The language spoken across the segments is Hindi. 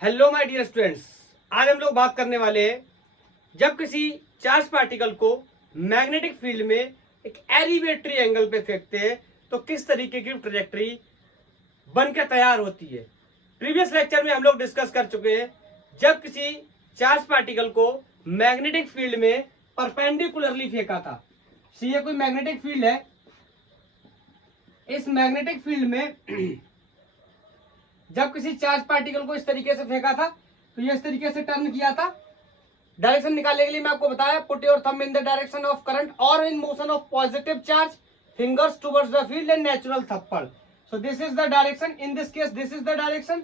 हेलो माय डियर स्टूडेंट्स, आज हम लोग बात करने वाले हैं जब किसी चार्ज पार्टिकल को मैग्नेटिक फील्ड में एक एलिवेटरी एंगल पे फेंकते हैं तो किस तरीके की ट्रैजेक्टरी बनकर तैयार होती है। प्रीवियस लेक्चर में हम लोग डिस्कस कर चुके हैं जब किसी चार्ज पार्टिकल को मैग्नेटिक फील्ड में परपेंडिकुलरली फेंका था। ये कोई मैग्नेटिक फील्ड है, इस मैग्नेटिक फील्ड में जब किसी चार्ज पार्टिकल को इस तरीके से फेंका था तो ये इस तरीके से टर्न किया था। डायरेक्शन निकालने के लिए मैं आपको बताया, put your thumb in the direction of current और in motion of positive charge, fingers towards the field and natural थप्पड़। So this is the direction, in this case this is the direction,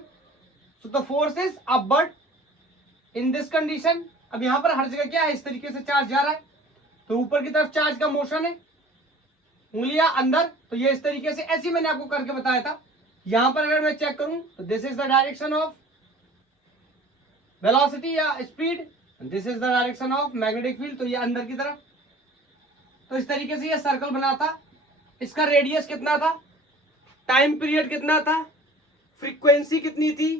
so the force is upward in this condition. अब यहां पर हर जगह क्या है, इस तरीके से चार्ज जा रहा है तो ऊपर की तरफ चार्ज का मोशन है, उंगलियां अंदर, तो ये इस तरीके से ऐसी मैंने आपको करके बताया था। यहां पर अगर मैं चेक करूं तो this is the direction of velocity या speed, this is the direction of magnetic field, तो ये अंदर की तरफ। तो इस तरीके से ये सर्कल बना था। इसका रेडियस कितना था, टाइम पीरियड कितना था, फ्रीक्वेंसी कितनी थी,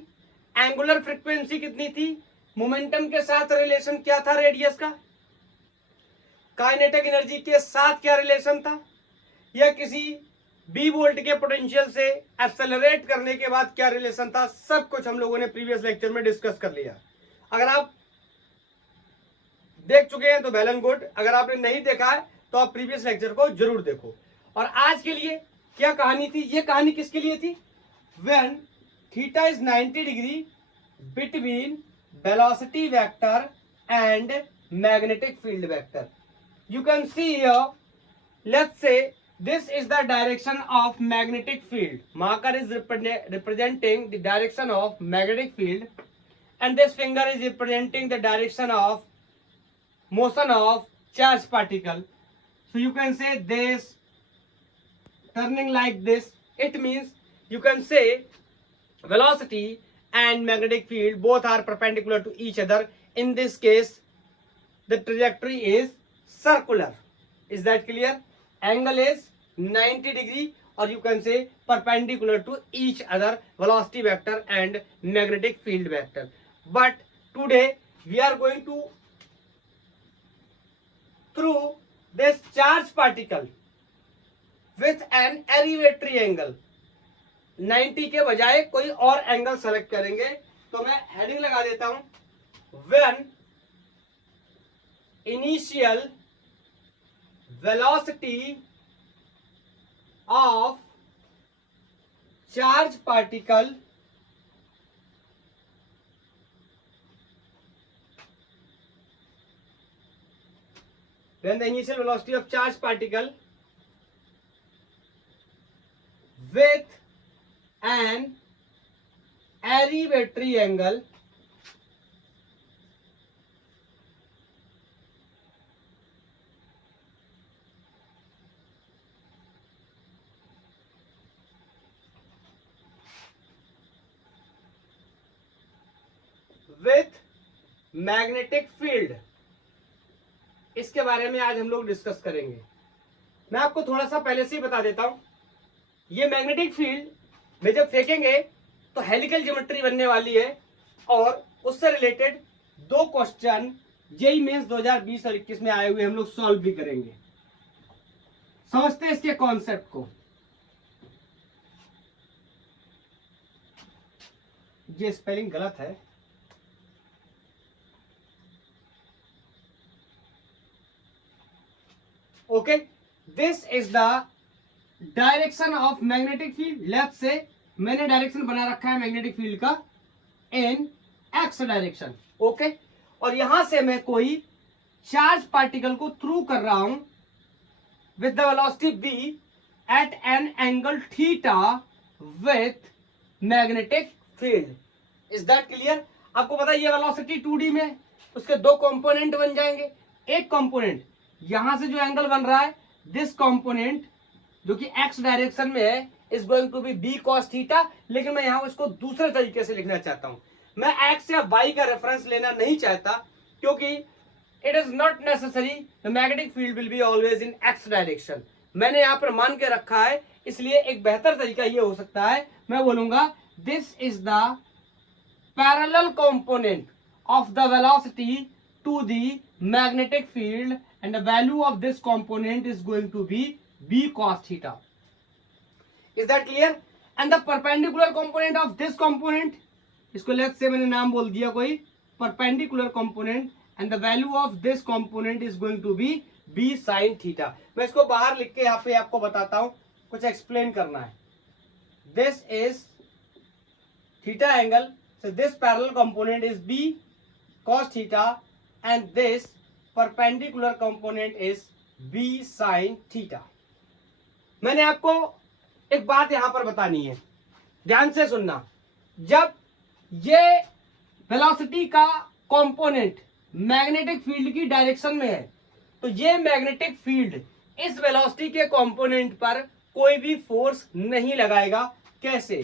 एंगुलर फ्रीक्वेंसी कितनी थी, मोमेंटम के साथ रिलेशन क्या था रेडियस का, काइनेटिक एनर्जी के साथ क्या रिलेशन था, या किसी बी वोल्ट के पोटेंशियल से एक्सेलरेट करने के बाद क्या रिलेशन था, सब कुछ हम लोगों ने प्रीवियस लेक्चर में डिस्कस कर लिया। अगर आप देख चुके हैं तो वेल एंड गुड, अगर आपने नहीं देखा है तो आप प्रीवियस लेक्चर को जरूर देखो। और आज के लिए क्या कहानी थी, ये कहानी किसके लिए थी, when theta is 90 degree between velocity vector and magnetic field vector. You can see here, let's say this is the direction of magnetic field. Marker is representing the direction of magnetic field and this finger is representing the direction of motion of charged particle. So you can say this turning like this. It means you can say velocity and magnetic field both are perpendicular to each other. In this case the trajectory is circular. Is that clear? Angle is 90 degree or you can say perpendicular to each other, velocity vector and magnetic field vector. But today we are going to through this charge particle with an elevatory angle. 90 के बजाय कोई और एंगल सेलेक्ट करेंगे, तो मैं हेडिंग लगा देता हूं, when initial velocity of charge particle when the initial velocity of charge particle with an elevatory angle with magnetic field, इसके बारे में आज हम लोग डिस्कस करेंगे। मैं आपको थोड़ा सा पहले से ही बता देता हूं, ये मैग्नेटिक फील्ड में जब फेंकेंगे तो हेलिकल ज्योमेट्री बनने वाली है और उससे रिलेटेड दो क्वेश्चन जेईई मेंस 2020 और 21 में आए हुए हम लोग सॉल्व भी करेंगे। समझते हैं इसके कॉन्सेप्ट को। ये स्पेलिंग गलत है, okay. This is the direction of magnetic field. Left से मैंने डायरेक्शन बना रखा है मैग्नेटिक फील्ड का इन एक्स डायरेक्शन, ओके। और यहां से मैं कोई चार्ज पार्टिकल को थ्रू कर रहा हूं with the velocity B at an angle theta with magnetic field. Is that clear? आपको पता है ये वेलोसिटी 2D में, उसके दो कंपोनेंट बन जाएंगे। एक कंपोनेंट यहां से जो एंगल बन रहा है, दिस कंपोनेंट जो कि एक्स डायरेक्शन में है is going to be B cos theta, लेकिन मैं यहां इसको दूसरे तरीके से लिखना चाहता हूं। मैं एक्स या वाई का रेफरेंस लेना नहीं चाहता क्योंकि it is not necessary the magnetic field will be always in X direction. मैंने यहां पर मान के रखा है, इसलिए एक बेहतर तरीका ये हो सकता है, मैं बोलूंगा this is the parallel component of the velocity to the magnetic field, and the value of this component is going to be b cos theta. Is that clear? And the perpendicular component of this component, इसको let's say मैंने नाम बोल दिया कोई perpendicular component, and the value of this component is going to be b sin theta. मैं इसको बाहर लिख के यहाँ पे आपको बताता हूँ, कुछ एक्सप्लेन करना है. This is theta angle, so this parallel component is b cos theta, and this perpendicular component is b sin theta. मैंने आपको एक बात यहां पर बतानी है, ध्यान से सुनना. जब ये वेलोसिटी का कंपोनेंट मैग्नेटिक फील्ड की डायरेक्शन में है, तो ये मैग्नेटिक फील्ड इस वेलोसिटी के कंपोनेंट पर कोई भी फोर्स नहीं लगाएगा. कैसे?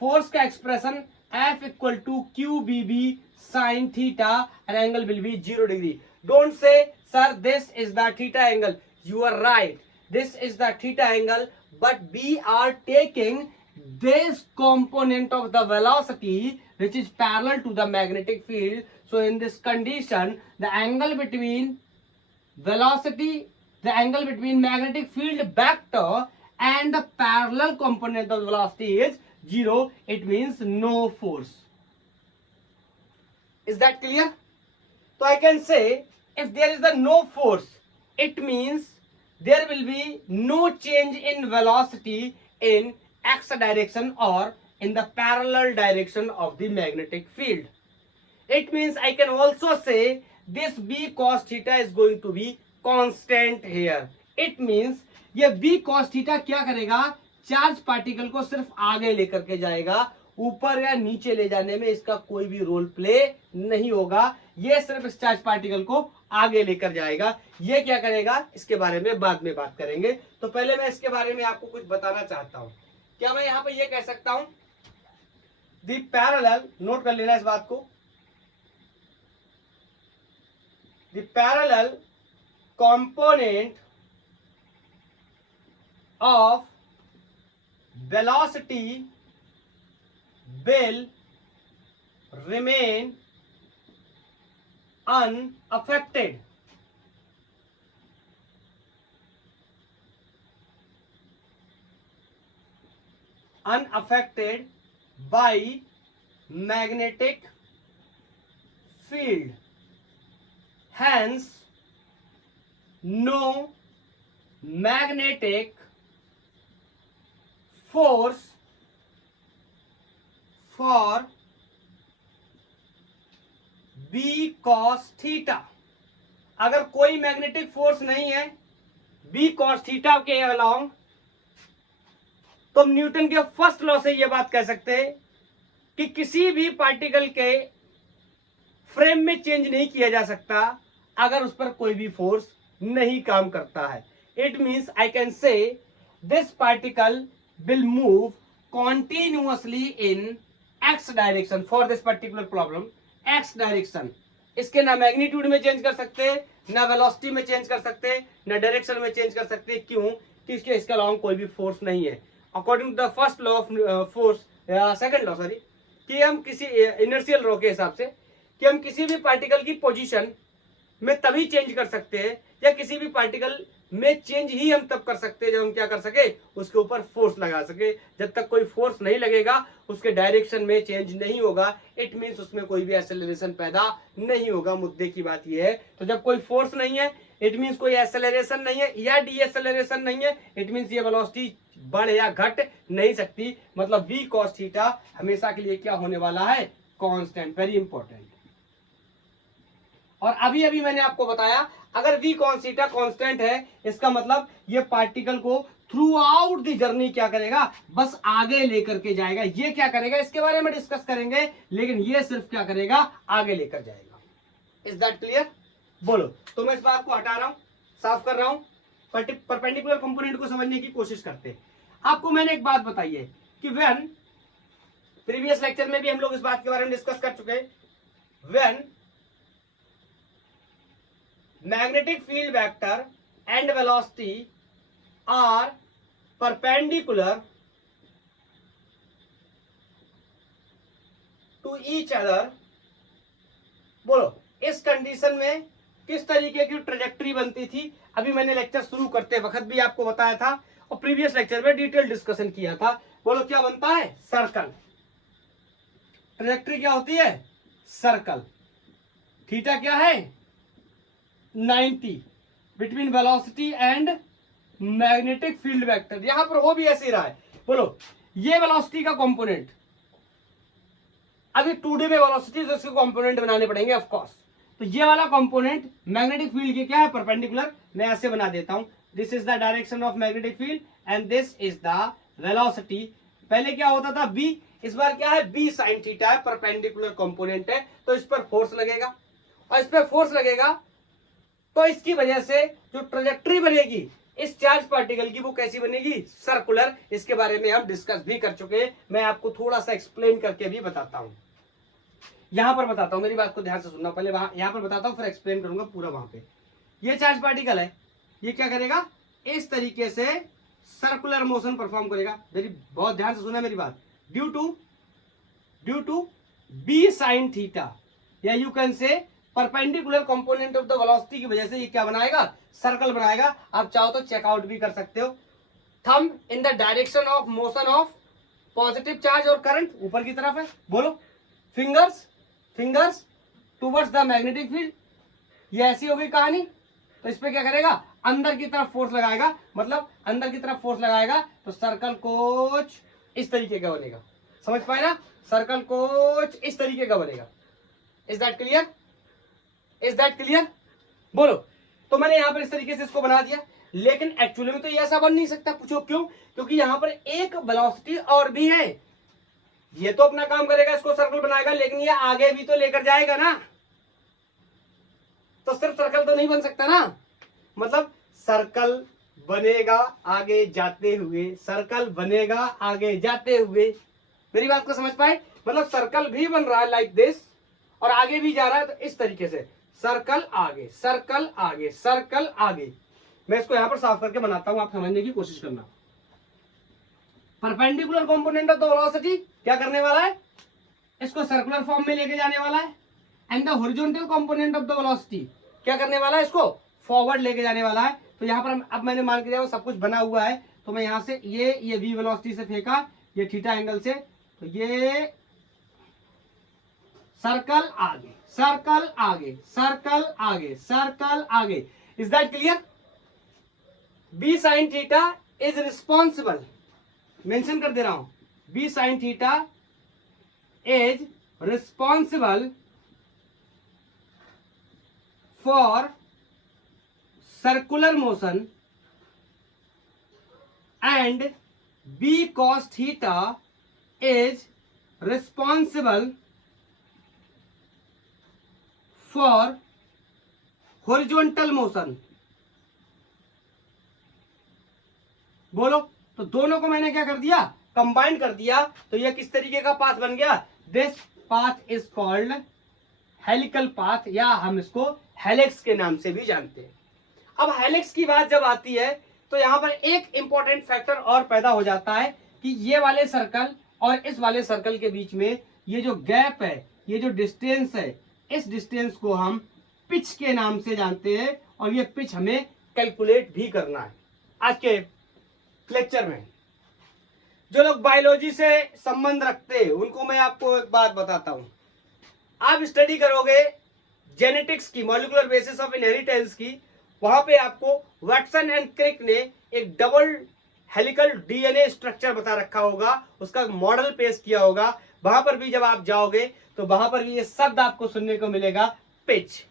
फोर्स का expression F equal to q B B sine theta, and angle will be 0 degree. Don't say sir this is the theta angle. You are right, this is the theta angle, but we are taking this component of the velocity which is parallel to the magnetic field. So in this condition, the angle between velocity, the angle between magnetic field vector and the parallel component of velocity is 0. It means no force. Is that clear? So I can say if there is a no force, it means there will be no change in velocity in x direction or in the parallel direction of the magnetic field. It means I can also say this b cos theta is going to be constant here. It means ये b cos theta क्या करेगा? चार्ज पार्टिकल को सिर्फ आगे लेकर के जाएगा, ऊपर या नीचे ले जाने में इसका कोई भी रोल प्ले नहीं होगा. ये सिर्फ इस चार्ज पार्टिकल को आगे लेकर जाएगा. ये क्या करेगा, इसके बारे में बाद में बात करेंगे. तो पहले मैं इसके बारे में आपको कुछ बताना चाहता हूं. क्या मैं यहां पे ये कह सकता हूं, दी पैरेलल, नोट कर लेना इस बात को, the parallel component of velocity will remain unaffected. Unaffected by magnetic field. Hence, no magnetic force for b cos theta. अगर कोई मैग्नेटिक फोर्स नहीं है b cos थीटा के अलोंग, तो न्यूटन के फर्स्ट लॉ से यह बात कह सकते हैं कि किसी भी पार्टिकल के फ्रेम में चेंज नहीं किया जा सकता अगर उस पर कोई भी फोर्स नहीं काम करता है. इट मीन्स आई कैन से this particle will move continuously in x direction for this particular problem. x direction, इसके ना मैग्नीट्यूड में चेंज कर सकते, ना वेलोसिटी में चेंज कर सकते, ना डायरेक्शन में चेंज कर सकते. क्यों? कि इसके अलावा कोई भी फोर्स नहीं है. According to the first law of force, second law sorry, कि हम किसी इनर्शियल लॉ के हिसाब से कि हम किसी भी पार्टिकल की पोजीशन में तभी चेंज कर सकते हैं, या किसी भी पार्टिकल में चेंज ही हम तब कर सकते हैं जब हम क्या कर सके, उसके ऊपर फोर्स लगा सके. जब तक कोई फोर्स नहीं लगेगा उसके डायरेक्शन में चेंज नहीं होगा. इट मीन्स उसमें कोई भी एक्सेलरेशन पैदा नहीं होगा. मुद्दे की बात यह है. तो जब कोई फोर्स नहीं है, इट मीन्स कोई एक्सेलरेशन नहीं है या डीएक्सेलरेशन नहीं है, इट मीन्स ये वेलोसिटी बढ़ या घट नहीं सकती. मतलब v cos थीटा हमेशा के लिए क्या होने वाला है, कांस्टेंट. Very important. और अभी अभी मैंने आपको बताया अगर v cos थीटा कांस्टेंट है, इसका मतलब ये पार्टिकल को थ्रू आउट दी जर्नी क्या करेगा, बस आगे लेकर के जाएगा. ये क्या करेगा इसके बारे में डिस्कस करेंगे, लेकिन ये सिर्फ क्या करेगा, आगे लेकर जाएगा. Is that clear? बोलो. तो मैं इस बात को हटा रहा हूं, साफ कर रहा हूं, परपेंडिकुलर कंपोनेंट को समझने की कोशिश करते. आपको मैंने एक बात बताई है कि व्हेन, प्रीवियस लेक्चर में भी हम लोग इस बात के बारे में डिस्कस कर चुके हैं, when magnetic field vector and velocity are perpendicular to to each other. बोलो इस कंडीशन में किस तरीके की ट्रेजेक्ट्री बनती थी? अभी मैंने लेक्चर शुरू करते वक्त भी आपको बताया था और प्रीवियस लेक्चर में डिटेल डिस्कशन किया था। बोलो क्या बनता है? सर्कल। ट्रेजेक्ट्री क्या होती है? सर्कल। थीटा क्या है? 90 between velocity and magnetic field vector. यहां पर हो भी ऐसे ही रहा है। बोलो ये वेलोसिटी का कंपोनेंट, अभी 2D में वेलोसिटी तो इसके कंपोनेंट बनाने पड़ेंगे ऑफ कोर्स। तो ये वाला कंपोनेंट मैग्नेटिक फील्ड के क्या है? परपेंडिकुलर। मैं ऐसे बना देता हूं, this is the direction of magnetic field and this is the velocity. पहले क्या होता था? बी, इस बार क्या है? बी साइन थीटा है, परपेंडिकुलर कंपोनेंट है, तो इस पर फोर्स लगेगा और इस पर फोर्स लगेगा तो इसकी वजह से जो ट्रेजेक्ट्री बनेगी इस चार्ज पार्टिकल की, वो कैसी बनेगी? सर्कुलर। इसके बारे में हम डिस्कस भी कर चुके हैं, मैं आपको थोड़ा सा एक्सप्लेन करके भी बताता हूं। यहां पर बताता हूं, मेरी बात को ध्यान से सुनना। पहले वहां यहां पर बताता हूं, फिर एक्सप्लेन करूंगा पूरा वहां पे। ये चार्ज पार्टिकल है, ये क्या करेगा? इस तरीके से सर्कुलर मोशन परफॉर्म करेगा। मेरी बहुत ध्यान से सुना मेरी बात। Due to B sine theta, या you can say perpendicular component of the velocity की वजह से ये क्या बनाएगा? सर्कल बनाएगा। आप चाहो तो चेकआउट भी कर सकते हो। Thumb in the direction of motion of positive charge और करंट ऊपर की तरफ है। बोलो fingers towards the magnetic field. ये ऐसी हो गई कहानी। तो इस पे क्या करेगा? अंदर की तरफ फोर्स लगाएगा, मतलब अंदर की तरफ फोर्स लगाएगा तो सर्कल कोच इस तरीके का बनेगा। समझ पाए ना? सर्कल कोच इस तरीके का बनेगा। Is that clear? Is that clear? बोलो। तो मैंने यहां पर इस तरीके से इसको बना दिया, लेकिन एक्चुअली में तो ये ऐसा बन नहीं सकता। पूछो क्यों? क्योंकि यहां पर एक वेलोसिटी और भी है। ये तो अपना काम करेगा, इसको सर्कल बनाएगा, लेकिन ये आगे भी तो लेकर जाएगा ना। तो सिर्फ सर्कल तो नहीं बन सकता ना। मतलब सर्कल बनेगा आगे जाते हुए, सर्कल बनेगा आगे जाते हुए। मेरी बात को समझ पाए? मतलब सर्कल भी बन रहा है लाइक दिस और आगे भी जा रहा है, तो इस तरीके से सर्कल आगे सर्कल आगे सर्कल आगे। मैं इसको यहां पर साफ करके बनाता हूं, आप समझने की कोशिश करना। Perpendicular component of the velocity क्या करने वाला है? इसको सर्कुलर फॉर्म में लेके जाने वाला है। And the horizontal component of the velocity क्या करने वाला है? इसको फॉरवर्ड लेके जाने वाला है। तो यहाँ पर अब मैंने मान के सब कुछ बना हुआ है, तो मैं यहाँ से ये v वेलोसिटी से फेंका, ये थीटा एंगल से, तो ये सर्कल आगे सर्कल आगे सर्कल आगे सर्कल आगे। Is that clear? B sine theta is responsible, mention कर दे रहा हूं, B sine theta is responsible for circular motion and b cos theta is responsible for horizontal motion। बोलो। तो दोनों को मैंने क्या कर दिया? कंबाइन कर दिया। तो यह किस तरीके का पाथ बन गया? This path is called helical path, या हम इसको हेलिक्स के नाम से भी जानते हैं। अब हेलिक्स की बात जब आती है तो यहां पर एक इंपॉर्टेंट फैक्टर और पैदा हो जाता है कि ये वाले सर्कल और इस वाले सर्कल के बीच में ये जो गैप है, ये जो डिस्टेंस है, इस डिस्टेंस को हम पिच के नाम से जानते हैं और ये पिच हमें कैलकुलेट भी करना है। आज के लेक्चर में जो लोग बायोलॉजी से संबंध रखते हैं उनको मैं आपको एक बात बताता हूं। आप स्टडी करोगे जेनेटिक्स की, मॉलिक्यूलर बेसिस ऑफ इनहेरिटेंस की, वहां पे आपको वाटसन एंड क्रिक ने एक डबल हेलिकल डीएनए स्ट्रक्चर बता रखा होगा, उसका मॉडल पेश किया होगा। वहां पर भी जब आप जाओगे तो वहां पर भी ये शब्द आपको सुनने को मिलेगा, पिच।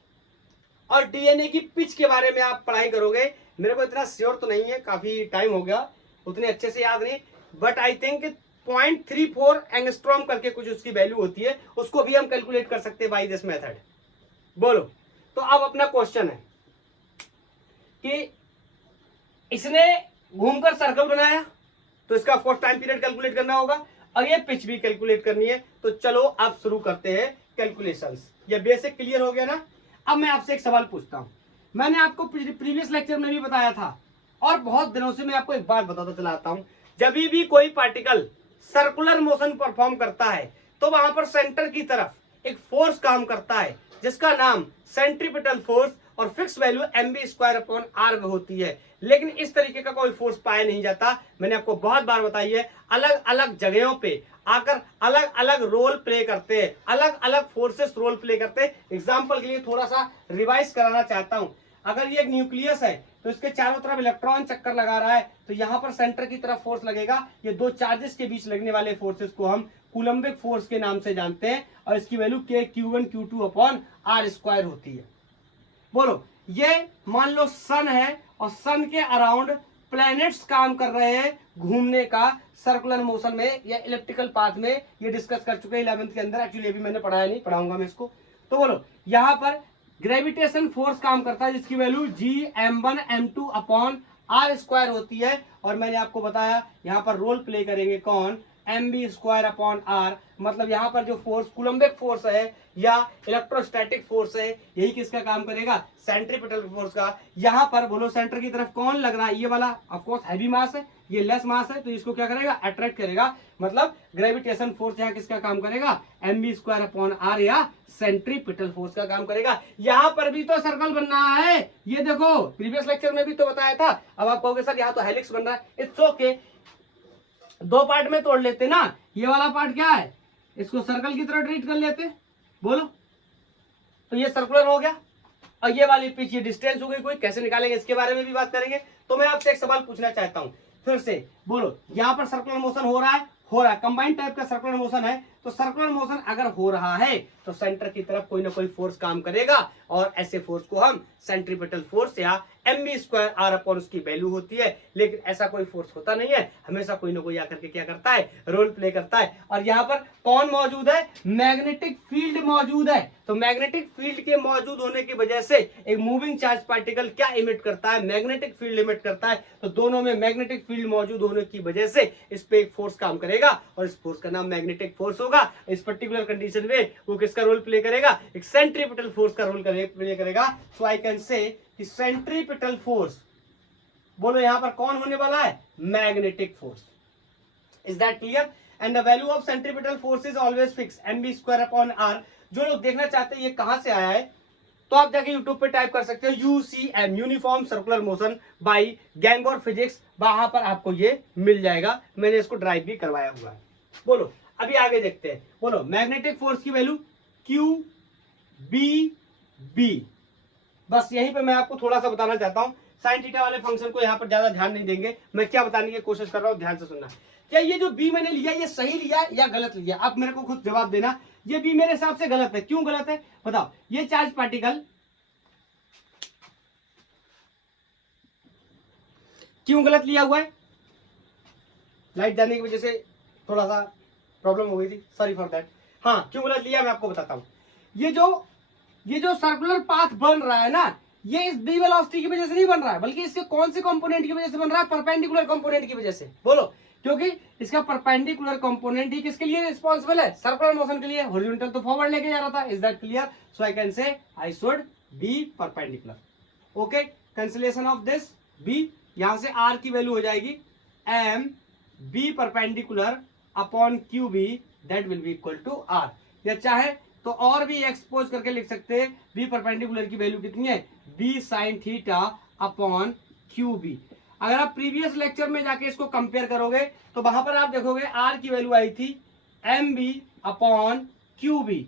और डीएनए की पिच के बारे में आप पढ़ाई करोगे, मेरे को इतना श्योर तो नहीं है, काफी टाइम हो गया, उतने अच्छे से याद नहीं, बट आई थिंक 0.34 एंगस्ट्रॉम करके कुछ उसकी वैल्यू होती है, उसको भी हम कैलकुलेट कर सकते हैं बाय दिस मेथड। बोलो। तो अब अपना क्वेश्चन है कि इसने घूमकर सर्कल बनाया तो इसका फर्स्ट टाइम पीरियड कैलकुलेट करना होगा और ये पिच भी कैलकुलेट करनी है। तो चलो आप शुरू करते हैं कैलकुलेशंस। ये बेसिक क्लियर हो गया ना? अब मैं आपसे एक सवाल पूछता हूं। मैंने आपको प्रीवियस लेक्चर में भी बताया था और बहुत दिनों से मैं आपको एक बात बताता चला आता हूं, जब भी कोई पार्टिकल सर्कुलर मोशन परफॉर्म करता है तो वहां पर सेंटर की तरफ एक फोर्स काम करता है जिसका नाम सेंट्रीपिटल फोर्स और फिक्स वैल्यू mv²/r होती है। लेकिन इस तरीके का कोई फोर्स पाया नहीं जाता। मैंने आपको बहुत बार बताई है, अलग अलग जगहों पे आकर अलग अलग रोल प्ले करते हैं, अलग अलग फोर्सेस रोल प्ले करते हैं। एग्जाम्पल के लिए थोड़ा सा रिवाइज कराना चाहता हूं। अगर ये एक न्यूक्लियस है तो इसके चारों तरफ इलेक्ट्रॉन चक्कर लगा रहा है, तो यहाँ पर सेंटर की तरफ फोर्स लगेगा। ये दो चार्जेस के बीच लगने वाले फोर्सेस को हम कूलम्बिक फोर्स के नाम से जानते हैं और इसकी वैल्यू Q1Q2/r² होती है। बोलो, ये मान लो सन है और सन के अराउंड प्लैनेट्स काम कर रहे हैं घूमने का सर्कुलर मोशन में या इलेप्टिकल पाथ में। ये डिस्कस कर चुके हैं 11th के अंदर, एक्चुअली अभी मैंने पढ़ाया नहीं, पढ़ाऊंगा मैं इसको। तो बोलो, यहाँ पर ग्रेविटेशन फोर्स काम करता है जिसकी वैल्यू Gm1m2/r² होती है। और मैंने आपको बताया यहाँ पर रोल प्ले करेंगे कौन, mv²/r। मतलब यहाँ पर जो फोर्स कूलम्बिक फोर्स है या इलेक्ट्रोस्टैटिक फोर्स है, यही किसका काम करेगा, सेंट्रीपिटल फोर्स का। यहाँ पर बोलो सेंटर की तरफ कौन लग रहा है, ये वाला ऑफ कोर्स हैवी मास है, ये लेस मास है, तो इसको क्या करेगा, अट्रैक्ट करेगा। मतलब ग्रेविटेशन फोर्स यहाँ किसका काम करेगा, mv²/r या सेंट्रीपिटल फोर्स का काम करेगा। यहाँ पर भी तो सर्कल बन रहा है, ये देखो प्रीवियस लेक्चर में भी तो बताया था। अब आप कहोगे सर यहाँ तो हेलिक्स बन रहा है, इट्स ओके, दो पार्ट में तोड़ लेते ना। ये वाला पार्ट क्या है, इसको सर्कल की तरह ट्रीट कर लेते, बोलो, तो ये सर्कुलर हो गया। और ये वाली पिच, ये डिस्टेंस हो गई, कोई कैसे निकालेंगे इसके बारे में भी बात करेंगे। तो मैं आपसे एक सवाल पूछना चाहता हूं फिर से, बोलो, यहाँ पर सर्कुलर मोशन हो रहा है, कंबाइंड टाइप का सर्कुलर मोशन है। तो सर्कुलर मोशन अगर हो रहा है तो सेंटर की तरफ कोई ना कोई फोर्स काम करेगा और ऐसे फोर्स को हम सेंट्रीपिटल फोर्स या mv²/r उसकी वैल्यू होती है। लेकिन ऐसा कोई फोर्स होता नहीं है, हमेशा कोई ना कोई आकर के क्या करता है, रोल प्ले करता है। और यहाँ पर कौन मौजूद है, मैग्नेटिक फील्ड मौजूद है। तो मैग्नेटिक फील्ड के मौजूद होने की वजह से एक मूविंग चार्ज पार्टिकल क्या इमिट करता है, मैग्नेटिक फील्ड इमिट करता है। तो दोनों में मैग्नेटिक फील्ड मौजूद होने की वजह से इस पे एक फोर्स काम करेगा और इस फोर्स का नाम मैग्नेटिक फोर्स होगा। इस पर्टिकुलर कंडीशन में वो किसका रोल प्ले करेगा, एक सेंट्रीपिटल फोर्स का रोल प्ले करेगा। सो आई कैन से कि सेंट्रीपिटल फोर्स, बोलो यहाँ पर कौन होने वाला है, magnetic force. Is that clear? And the value of centripetal force is always fix, mv²/r। जो लोग देखना चाहते हैं ये कहां से आया है, तो आप जाके यूट्यूब पे टाइप कर सकते हो UCM, uniform circular motion by गैंगोर फिजिक्स, वहां पर आपको ये मिल जाएगा। मैंने इसको ड्राइव भी करवाया हुआ है। बोलो, अभी आगे देखते हैं। बोलो, मैग्नेटिक फोर्स की वैल्यू QBB। बस यहीं पे मैं आपको थोड़ा सा बताना चाहता हूं। साइन थीटा वाले फंक्शन को यहाँ पर ज्यादा ध्यान नहीं देंगे, मैं क्या बताने की कोशिश कर रहा हूँ, ध्यान से सुनना। क्या ये जो बी मैंने लिया ये सही लिया या गलत लिया, आप मेरे को खुद जवाब देना। ये बी मेरे हिसाब से गलत है, क्यों गलत है बताओ। ये चार्ज पार्टिकल क्यों गलत लिया हुआ है, लाइट जाने की वजह से थोड़ा सा प्रॉब्लम हो गई थी, सॉरी फॉर दैट। हाँ, क्यों गलत लिया मैं आपको बताता हूँ। ये जो सर्कुलर पाथ बन रहा है ना, ये इस बी वेलोसिटी की वजह से नहीं बन रहा है, बल्कि इसके कौन से कंपोनेंट की वजह से बन रहा है, परपेंडिकुलर कंपोनेंट की वजह से। बोलो, क्योंकि इसका परपेंडिकुलर कंपोनेंट ही किसके लिए रिस्पॉन्सिबल है, सर्कुलर मोशन के लिए। हॉरिजॉन्टल तो फॉरवर्ड लेके जा रहा था। Is that clear? So I can say I should be perpendicular. Okay, cancellation of this B, यहां से आर की वैल्यू हो जाएगी mb perpendicular upon QB, that will be equal to r। या चाहे तो और भी एक्सपोज करके लिख सकते हैं, बी परपेंडिकुलर की वैल्यू कितनी है, b sin theta upon QB। अगर आप प्रीवियस लेक्चर में जाके इसको कंपेयर करोगे तो वहां पर आप देखोगे r की वैल्यू आई थी mb upon QB,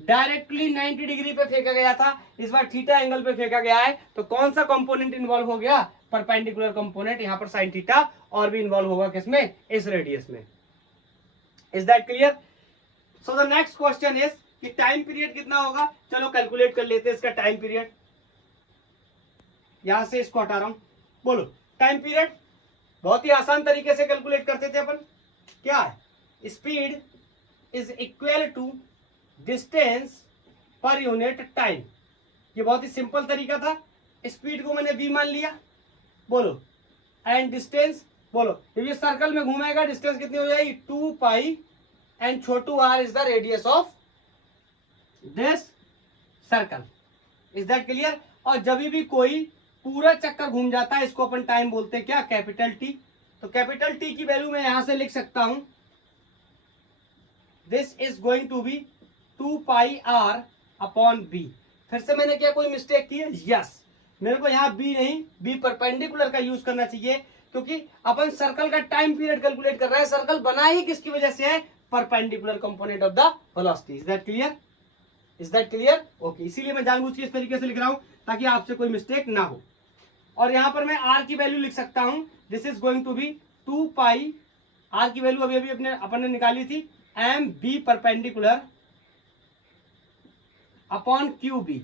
directly 90 degree पे फेंका गया था, इस बार थीटा एंगल पे फेंका गया है। तो कौन सा कंपोनेंट इन्वॉल्व हो गया, परपेंडिकुलर कंपोनेंट, यहां पर साइन थीटा और भी इन्वॉल्व होगा किसमें, इस रेडियस में। Is that clear? So the next question is कि टाइम पीरियड कितना होगा। चलो कैलकुलेट कर लेते हैं इसका टाइम पीरियड। यहां से इसको हटा रहा हूं। बोलो, टाइम पीरियड बहुत ही आसान तरीके से कैलकुलेट करते थे अपन। क्या है, speed is equal to distance per unit time. ये बहुत ही सिंपल तरीका था। स्पीड को मैंने v मान लिया, बोलो, एंड डिस्टेंस, बोलो, जब ये सर्कल में घूमेगा डिस्टेंस कितनी हो जाएगी, 2 पाई, एंड छोटू r is the radius of this circle. Is that clear? और जब भी कोई पूरा चक्कर घूम जाता है इसको अपन टाइम बोलते हैं, क्या, कैपिटल T। तो कैपिटल T की वैल्यू मैं यहां से लिख सकता हूं this is going to be 2 pi r upon B. फिर से मैंने क्या कोई मिस्टेक की है? यस, मेरे को यहाँ बी नहीं, बी परपेंडिकुलर का यूज करना चाहिए, क्योंकि अपन सर्कल का टाइम पीरियड कैलकुलेट कर रहे हैं। सर्कल बना ही किसकी वजह से है? Perpendicular component of the velocity. Is that clear? Is that clear? Okay, इसीलिए मैं जानबूझ के इस तरीके से लिख रहा हूं ताकि आपसे कोई मिस्टेक ना हो। और यहां पर मैं आर की वैल्यू लिख सकता हूं, this is going to be 2 pi, r की वैल्यू अभी अभी अपने अपन ने निकाली थी, m B perpendicular upon q B,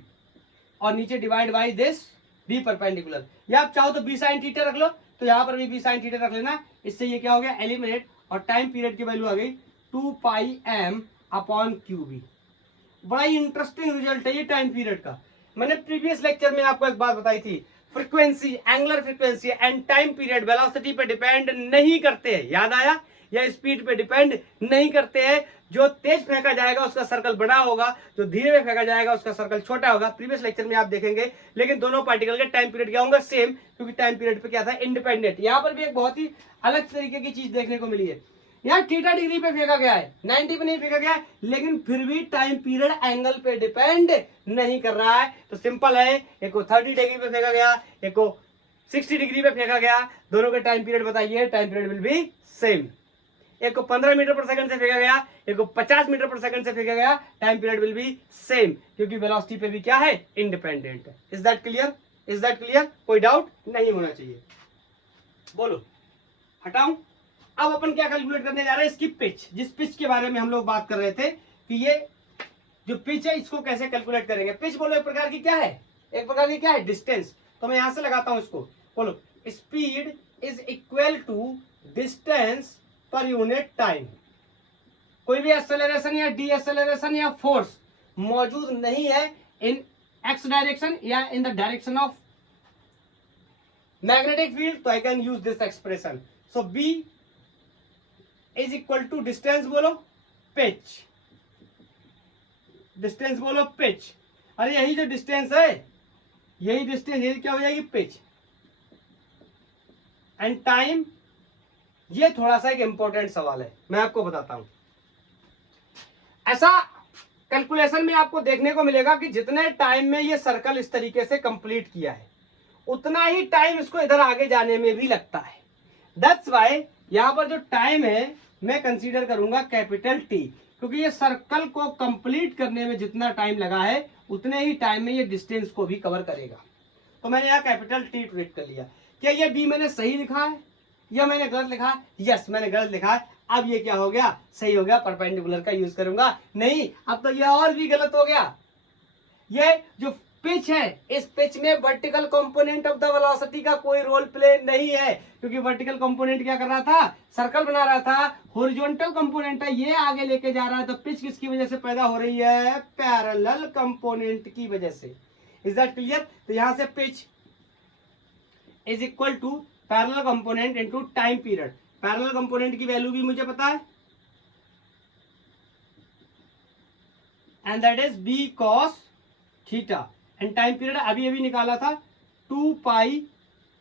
और नीचे divide by this B perpendicular. या आप चाहो तो बी साइन थीटा रख लो, तो यहां पर भी बी साइन थीटा रख लेना। इससे ये क्या हो गया? एलिमिनेट, और टाइम पीरियड की वैल्यू आ गई 2 pi m upon q B. बड़ा ही इंटरेस्टिंग रिजल्ट है ये टाइम पीरियड का। मैंने प्रीवियस लेक्चर में आपको एक बात बताई थी, frequency, angular frequency and time period velocity पे डिपेंड नहीं करते हैं, याद आया? या स्पीड पे डिपेंड नहीं करते हैं। जो तेज फेंका जाएगा उसका सर्कल बड़ा होगा, जो धीरे में फेंका जाएगा उसका सर्कल छोटा होगा। प्रीवियस लेक्चर में आप देखेंगे, लेकिन दोनों पार्टिकल के टाइम पीरियड क्या होंगे? सेम, क्योंकि टाइम पीरियड पे क्या था? इंडिपेंडेंट। यहाँ पर भी एक बहुत ही अलग तरीके की चीज देखने को मिली है। यहाँ थीटा डिग्री पे फेंका गया है, 90 पे नहीं फेंका गया है, लेकिन फिर भी टाइम पीरियड एंगल पे डिपेंड नहीं कर रहा है। तो सिंपल है, एक को 30 डिग्री पे फेंका गया, एक को 60 डिग्री पे फेंका गया, दोनों के टाइम पीरियड बताइए, time period will be same. एक को 15 मीटर पर सेकंड से फेंका गया, एक को 50 मीटर पर सेकंड से फेंका गया, time period will be same, क्योंकि वेलोसिटी पे भी क्या है? इंडिपेंडेंट है। Is that clear? Is that clear? कोई डाउट नहीं होना चाहिए। बोलो, हटाऊं? अब अपन क्या कैलकुलेट करने जा रहे हैं? इसकी पिच, जिस पिच के बारे में हम लोग बात कर रहे थे कि ये जो पिच है इसको कैसे कैलकुलेट करेंगे। पिच बोलो एक प्रकार की क्या है? एक प्रकार की क्या है? डिस्टेंस। तो मैं यहां से लगाता हूं इसको। बोलो, speed is equal to distance per unit time. कोई भी एक्सेलरेशन या डी एक्सेलरेशन या फोर्स मौजूद नहीं है इन एक्स डायरेक्शन या in the direction of magnetic field, तो I can use this expression. So B is equal to distance बोलो पिच, डिस्टेंस बोलो पिच। अरे यही जो डिस्टेंस है, यही डिस्टेंस, यही क्या हो जाएगी? पिच। एंड टाइम, ये थोड़ा सा एक इंपॉर्टेंट सवाल है, मैं आपको बताता हूं। ऐसा कैलकुलेशन में आपको देखने को मिलेगा कि जितने टाइम में ये सर्कल इस तरीके से कंप्लीट किया है, उतना ही टाइम इसको इधर आगे जाने में भी लगता है। दैट्स वाई यहां पर जो टाइम है मैं कंसीडर करूंगा कैपिटल टी, क्योंकि ये सर्कल को कंप्लीट करने में जितना टाइम लगा है उतने ही टाइम में ये डिस्टेंस को भी कवर करेगा। तो मैंने यहाँ कैपिटल टी ट्रीट कर लिया। क्या ये बी मैंने सही लिखा है या मैंने गलत लिखा है? यस, मैंने गलत लिखा है। अब ये क्या हो गया? सही हो गया, परपेंडिकुलर का यूज करूंगा नहीं। अब तो ये और भी गलत हो गया। ये जो पिच है, इस पिच में vertical component of the velocity का कोई रोल प्ले नहीं है, क्योंकि वर्टिकल कंपोनेंट क्या कर रहा था? सर्कल बना रहा था। हॉरिजॉन्टल कंपोनेंट है, ये आगे लेके जा रहा है। तो पिच किसकी वजह से पैदा हो रही है? पैरेलल कंपोनेंट की वजह से। Is that clear? तो यहां से pitch is equal to parallel component into time period. Parallel component की वैल्यू भी मुझे पता है, and that is B cos theta. And time period अभी अभी निकाला था 2 pi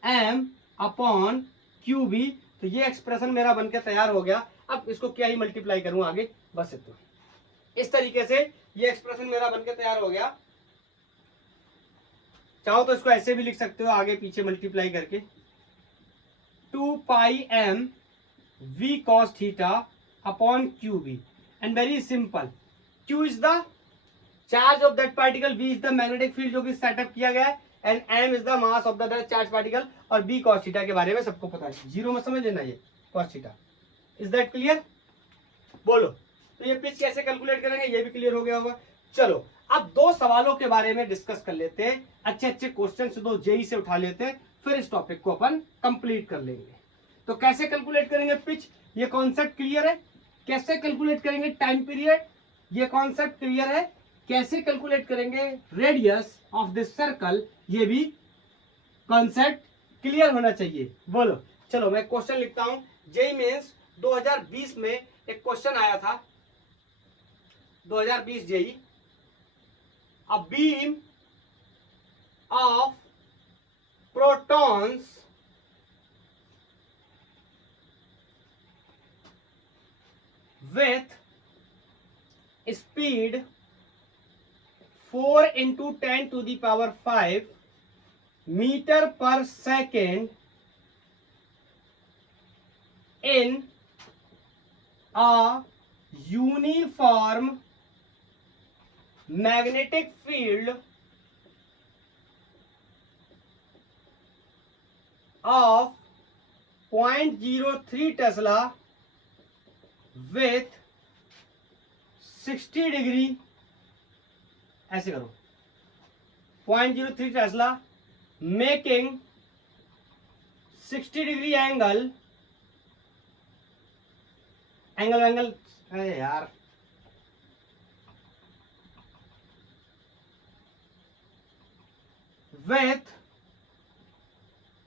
m upon q B. तो ये एक्सप्रेशन मेरा बनकर तैयार हो गया। अब इसको क्या ही मल्टीप्लाई करूं आगे, बस इतना। इस तरीके से ये एक्सप्रेशन मेरा बनकर तैयार हो गया। चाहो तो इसको ऐसे भी लिख सकते हो, आगे पीछे मल्टीप्लाई करके, 2 pi m v cos theta upon q b. And very simple, q is the charge of that particle, v is the magnetic field जो कि सेटअप किया गया है, and m is the mass of the charge particle. और b cos थीटा के बारे में सबको पता है, जीरो में समझ लेना ये cos theta. Is that clear? बोलो, तो ये पिच कैसे कैलकुलेट करेंगे ये भी क्लियर हो गया होगा। चलो अब दो सवालों के बारे में डिस्कस कर लेते हैं, अच्छे अच्छे क्वेश्चन दो जेई से उठा लेते हैं, फिर इस टॉपिक को अपन कंप्लीट कर लेंगे। तो कैसे कैलकुलेट करेंगे पिच, ये कॉन्सेप्ट क्लियर है। कैसे कैलकुलेट करेंगे टाइम पीरियड, ये कॉन्सेप्ट क्लियर है। कैसे कैलकुलेट करेंगे रेडियस ऑफ दिस सर्कल, ये भी कॉन्सेप्ट क्लियर होना चाहिए। बोलो, चलो मैं क्वेश्चन लिखता हूं। जेई मेंस 2020 में एक क्वेश्चन आया था, 2020 JEE, a beam of protons with speed 4 into 10 to the power 5 metre per second in a uniform magnetic field of 0.03 Tesla with 60 degree, ऐसे करो, 0.03 टेस्ला मेकिंग 60 डिग्री एंगल, अरे यार, with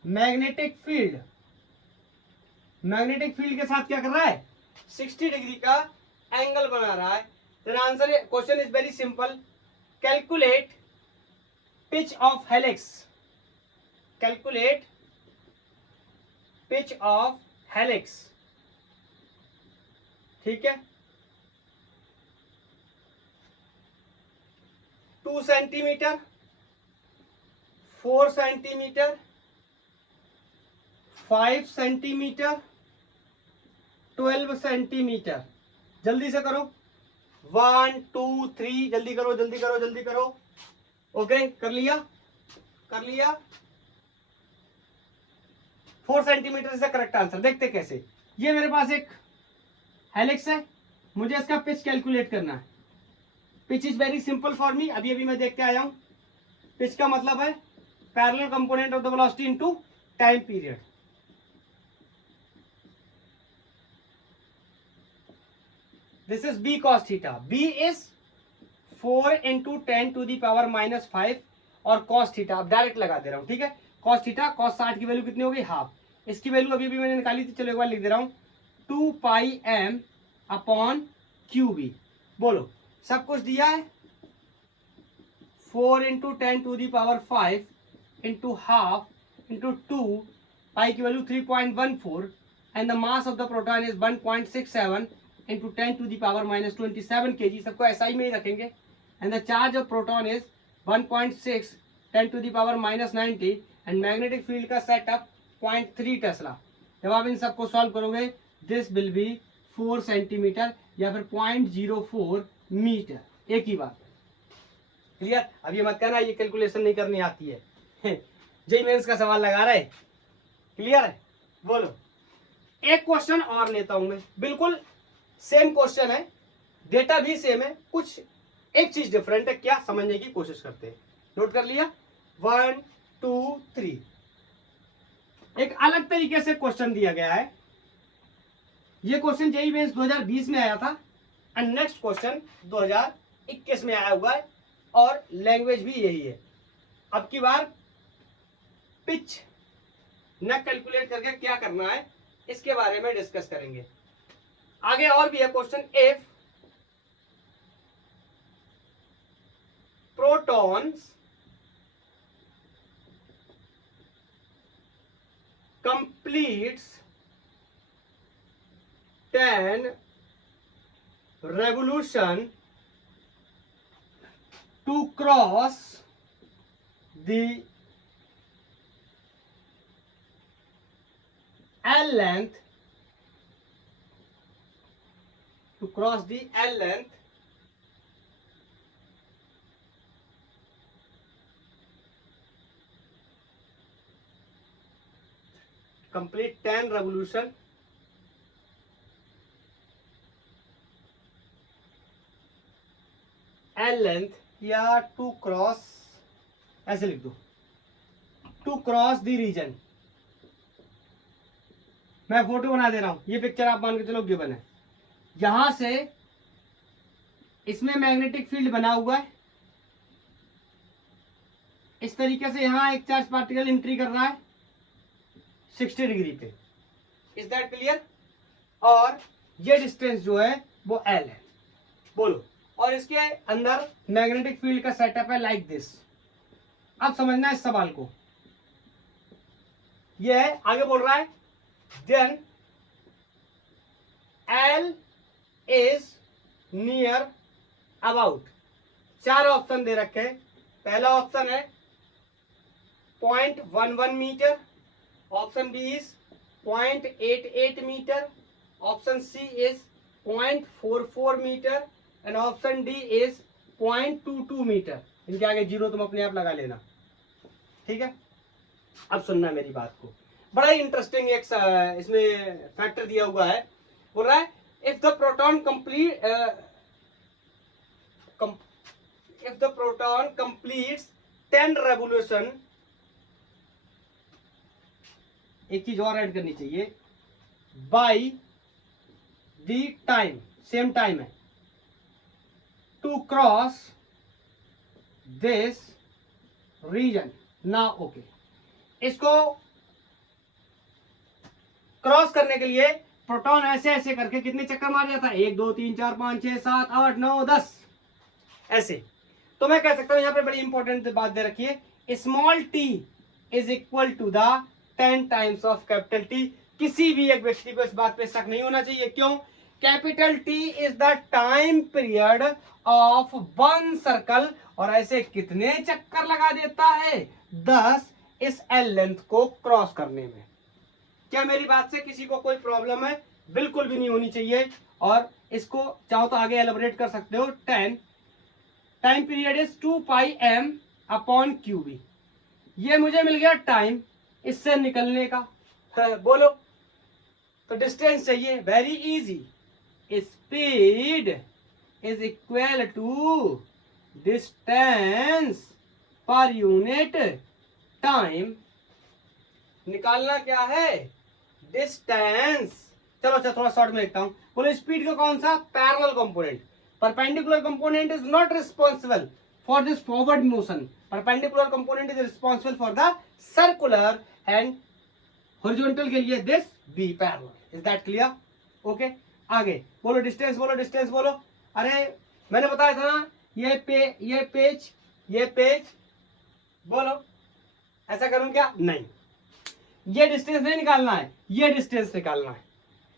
magnetic field, magnetic field के साथ क्या कर रहा है, 60 डिग्री का एंगल बना रहा है। Then answer, question is very simple, calculate pitch of helix, calculate pitch of helix, ठीक है, 2 सेंटीमीटर, 4 सेंटीमीटर, 5 सेंटीमीटर, 12 सेंटीमीटर। जल्दी से करो, 1 2 3, जल्दी करो जल्दी करो जल्दी करो। ओके, कर लिया, कर लिया। 4 सेंटीमीटर से करेक्ट आंसर। देखते कैसे, ये मेरे पास एक हेलिक्स है, मुझे इसका पिच कैलकुलेट करना है। Pitch is very simple for me, अभी अभी मैं देख के आया हूं। पिच का मतलब है parallel component of the velocity into time period. This is b cos theta, b is 4 into 10 to the power -5 और cos थीटा अब डायरेक्ट लगा दे रहा हूं, ठीक है। cos थीटा, cos 60 की वैल्यू कितनी होगी, हाफ। इसकी वैल्यू अभी भी मैंने निकाली थी, चलो एक बार लिख दे रहा हूं, 2 पाई m अपॉन QB। बोलो, सब कुछ दिया है, 4 into 10 to the power 5 into half into 2, pi की value 3.14 and the mass of the proton is 1.67 into 10 to the power -27 kg। सबको ऐसा ही में ही रखेंगे। And the charge of proton is 1.6 10 to the power -90 and magnetic field का सेटअप 0.3 टेस्ला। जब आप इन सबको सॉल्व करोगे, दिस विल बी 4 सेंटीमीटर या फिर 0.04 मीटर। एक ही बात, क्लियर। अब ये मत कहना ये कैलकुलेशन नहीं करनी आती है, जेईई मेंस का सवाल लगा रहे, क्लियर है। बोलो, एक क्वेश्चन और लेता हूं मैं, बिल्कुल सेम क्वेश्चन है, डेटा भी सेम है, कुछ एक चीज डिफरेंट है, क्या समझने की कोशिश करते हैं। नोट कर लिया, 1 2 3। एक अलग तरीके से क्वेश्चन दिया गया है। ये क्वेश्चन जेईई मेंस 2020 में आया था एंड नेक्स्ट क्वेश्चन 2021 में आया हुआ है और लैंग्वेज भी यही है। अब की बार पिच न कैलकुलेट करके क्या करना है, इसके बारे में डिस्कस करेंगे। आगे और भी है question, if protons completes 10 revolution to cross the L length, to cross the L length, complete 10 revolution L length, या टू क्रॉस, ऐसे लिख दो, टू क्रॉस द रीजन। मैं फोटो बना दे रहा हूं, ये पिक्चर आप मान के चलो गिवन है। यहां से इसमें मैग्नेटिक फील्ड बना हुआ है, इस तरीके से यहां एक चार्ज पार्टिकल एंट्री कर रहा है 60 डिग्री पे। Is that clear. और ये डिस्टेंस जो है वो L है। बोलो, और इसके अंदर मैग्नेटिक फील्ड का सेटअप है लाइक दिस। अब समझना इस सवाल को, ये है, आगे बोल रहा है, then L is near about 4 option दे रखे हैं। पहला ऑप्शन है 0.11 metre, option B is 0.88 metre, option C is 0.44 metre and option D is 0.22 metre. इनके आगे जीरो तुम अपने आप लगा लेना, ठीक है। अब सुनना मेरी बात को, बड़ा ही इंटरेस्टिंग एक इसमें फैक्टर दिया हुआ है। बोल रहा है if the proton completes 10 revolution, एक चीज और ऐड करनी चाहिए, by the time, same time है, टू क्रॉस दिस रीजन ना। ओके, इसको क्रॉस करने के लिए प्रोटॉन ऐसे ऐसे करके कितने चक्कर मार जाता है, 1 2 3 4 5 6 7 8 9 10 ऐसे। तो मैं कह सकता हूं, यहां पे बड़ी इंपॉर्टेंट बात दे रखी है, small T is equal to the 10 times of capital T. किसी भी एक व्यक्ति को इस बात पे शक नहीं होना चाहिए। क्यों? Capital T is the time period of one circle, और ऐसे कितने चक्कर लगा देता है, 10 इस एल लेंथ को क्रॉस करने में। क्या मेरी बात से किसी को कोई प्रॉब्लम है? बिल्कुल भी नहीं होनी चाहिए। और इसको चाहो तो आगे एलैबोरेट कर सकते हो। 10 time period is 2 pi m upon q B. ये मुझे मिल गया टाइम इससे निकलने का। बोलो, तो डिस्टेंस चाहिए, very easy. Speed is equal to distance per unit time. निकालना क्या है? डिस्टेंस। चलो थोड़ा शॉर्ट में लिखता हूं। बोलो स्पीड का कौन सा? Parallel component. Perpendicular component is not responsible for this forward motion. Perpendicular component is responsible for the circular and horizontal के लिए this B parallel. Is that clear? Okay, आगे बोलो डिस्टेंस, बोलो डिस्टेंस बोलो। अरे मैंने बताया था ना, ये पेज बोलो, ऐसा करूं क्या? नहीं, ये डिस्टेंस नहीं निकालना है, ये डिस्टेंस निकालना है।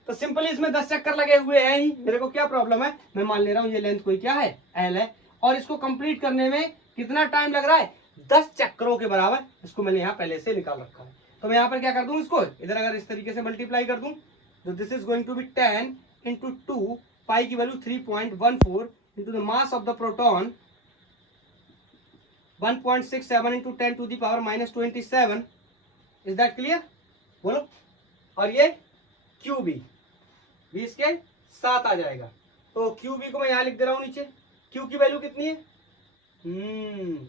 तो सिंपली इसमें 10 चक्कर लगे हुए हैं ही, मेरे को क्या प्रॉब्लम है? मैं मान ले रहा हूं ये लेंथ कोई क्या है, एल है, और इसको कंप्लीट करने में कितना टाइम लग रहा है? 10 चक्करों के बराबर। इसको मैंने यहाँ पहले से निकाल रखा है। तो मैं यहाँ पर क्या कर दूं, इसको इधर अगर इस तरीके से मल्टीप्लाई कर दूं, तो this is going to be 10 into 2, pi की value 3.14 into the mass of the proton 1.67 into 10 to the power -27। Is that clear? बोलो। और ये क्यू बी 20 के 7 आ जाएगा। तो क्यू बी को मैं यहां लिख दे रहा हूं नीचे। क्यू की वैल्यू कितनी है?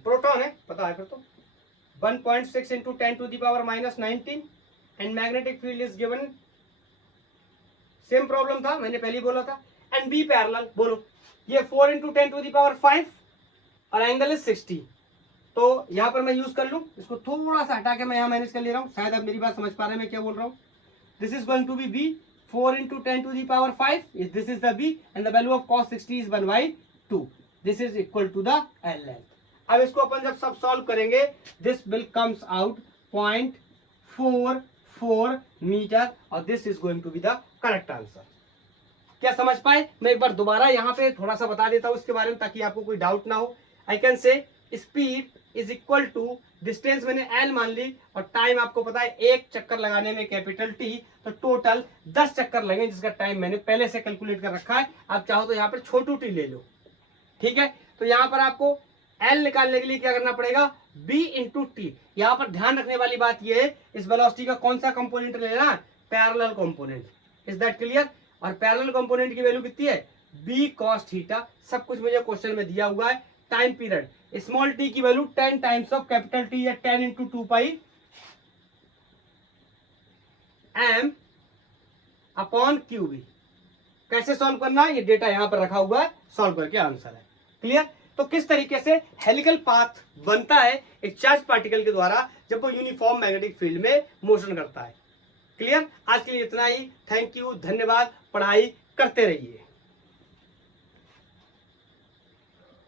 प्रोटॉन है, पता है फिर तो। 1.6 into 10 to the power -19 and magnetic field is given. Same problem था, मैंने पहले बोला था। एंड बी पैरेलल, बोलो। ये 4 इंटू 10 टू द पावर 5 और एंगल इज 60। तो यहां पर मैं यूज कर लूं, इसको थोड़ा सा हटा के मैं यहां मैनेज कर ले रहा हूं। शायद आप मेरी बात समझ पा रहे हैं मैं क्या बोल रहा हूं। This is going to be B 4 into 10 to the power 5, this is the B and the value of cos 60 is 1/2। This is equal to the L length. अब इसको अपन जब सब सॉल्व करेंगे, this will comes out 0.44 metre और this is going to be the correct answer. क्या समझ पाए? मैं एक बार दोबारा यहाँ पे थोड़ा सा बता देता हूँ इसके बारे में, ताकि आपको कोई डाउट ना हो। I can say speed is equal to distance, मैंने एल मान ली, और टाइम आपको पता है एक चक्कर लगाने में कैपिटल टी, तो टोटल 10 चक्कर लगे, जिसका टाइम मैंने पहले से कैलकुलेट कर रखा है। आप चाहो तो यहाँ पर छोटू टी ले लो, ठीक है। तो यहाँ पर आपको एल निकालने के लिए क्या करना पड़ेगा? B into T. यहाँ पर ध्यान रखने वाली बात यह है, इस वेलोसिटी का कौन सा कंपोनेंट लेना? Parallel component. Is that clear? और पैरेलल कंपोनेंट की वैल्यू कितनी है? B cos theta. सब कुछ मुझे क्वेश्चन में दिया हुआ है। टाइम पीरियड स्मॉल टी की value 10 times of capital T, या 10 into 2 pi m upon q B. कैसे सॉल्व करना है? ये डेटा यहां पर रखा हुआ है, सॉल्व करके आंसर है। क्लियर? तो किस तरीके से हेलिकल पाथ बनता है एक चार्ज पार्टिकल के द्वारा जब वो यूनिफॉर्म मैग्नेटिक फील्ड में मोशन करता है। क्लियर? आज के लिए इतना ही। थैंक यू, धन्यवाद। पढ़ाई करते रहिए।